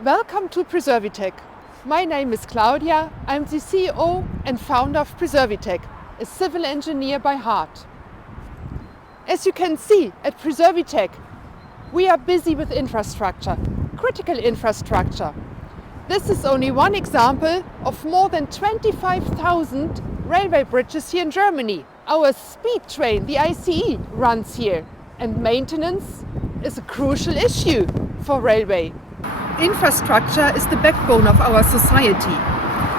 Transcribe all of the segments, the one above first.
Welcome to PreserviTec. My name is Claudia. I'm the CEO and founder of PreserviTec, a civil engineer by heart. As you can see at PreserviTec, we are busy with infrastructure, critical infrastructure. This is only one example of more than 25,000 railway bridges here in Germany. Our speed train, the ICE, runs here, and maintenance is a crucial issue for railway. Infrastructure is the backbone of our society,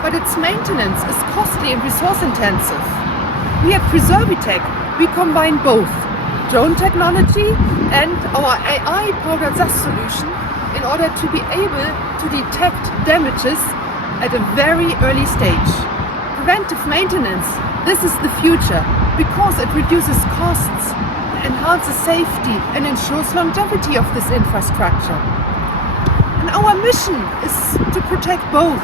but its maintenance is costly and resource intensive. We at PreserviTec, we combine both drone technology and our AI-powered SaaS solution in order to be able to detect damages at a very early stage. Preventive maintenance, this is the future because it reduces costs, enhances safety and ensures longevity of this infrastructure. And our mission is to protect both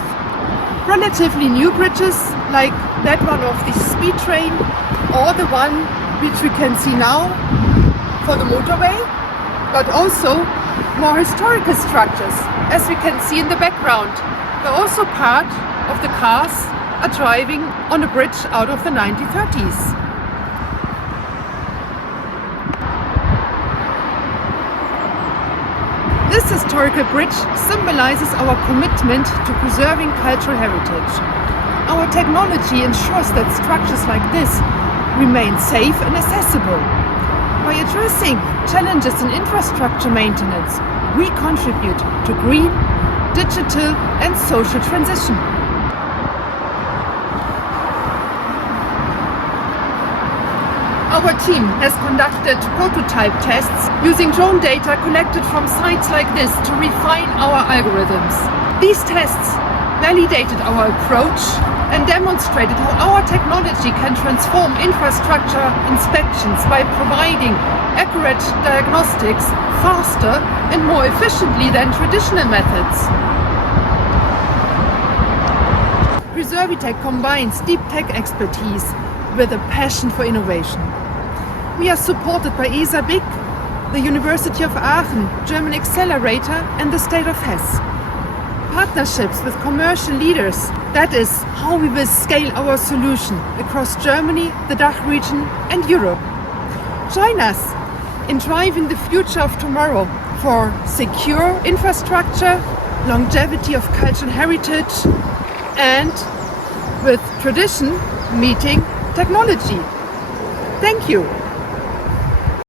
relatively new bridges like that one of the speed train or the one which we can see now for the motorway, but also more historical structures, as we can see in the background. They're also part of the cars are driving on a bridge out of the 1930s. This historical bridge symbolizes our commitment to preserving cultural heritage. Our technology ensures that structures like this remain safe and accessible. By addressing challenges in infrastructure maintenance, we contribute to green, digital and social transition. Our team has conducted prototype tests using drone data collected from sites like this to refine our algorithms. These tests validated our approach and demonstrated how our technology can transform infrastructure inspections by providing accurate diagnostics faster and more efficiently than traditional methods. PreserviTec combines deep tech expertise with a passion for innovation. We are supported by ESA BIC, the University of Aachen, German Accelerator and the state of Hesse. Partnerships with commercial leaders, that is how we will scale our solution across Germany, the DACH region and Europe. Join us in driving the future of tomorrow for secure infrastructure, longevity of cultural heritage and with tradition meeting technology. Thank you.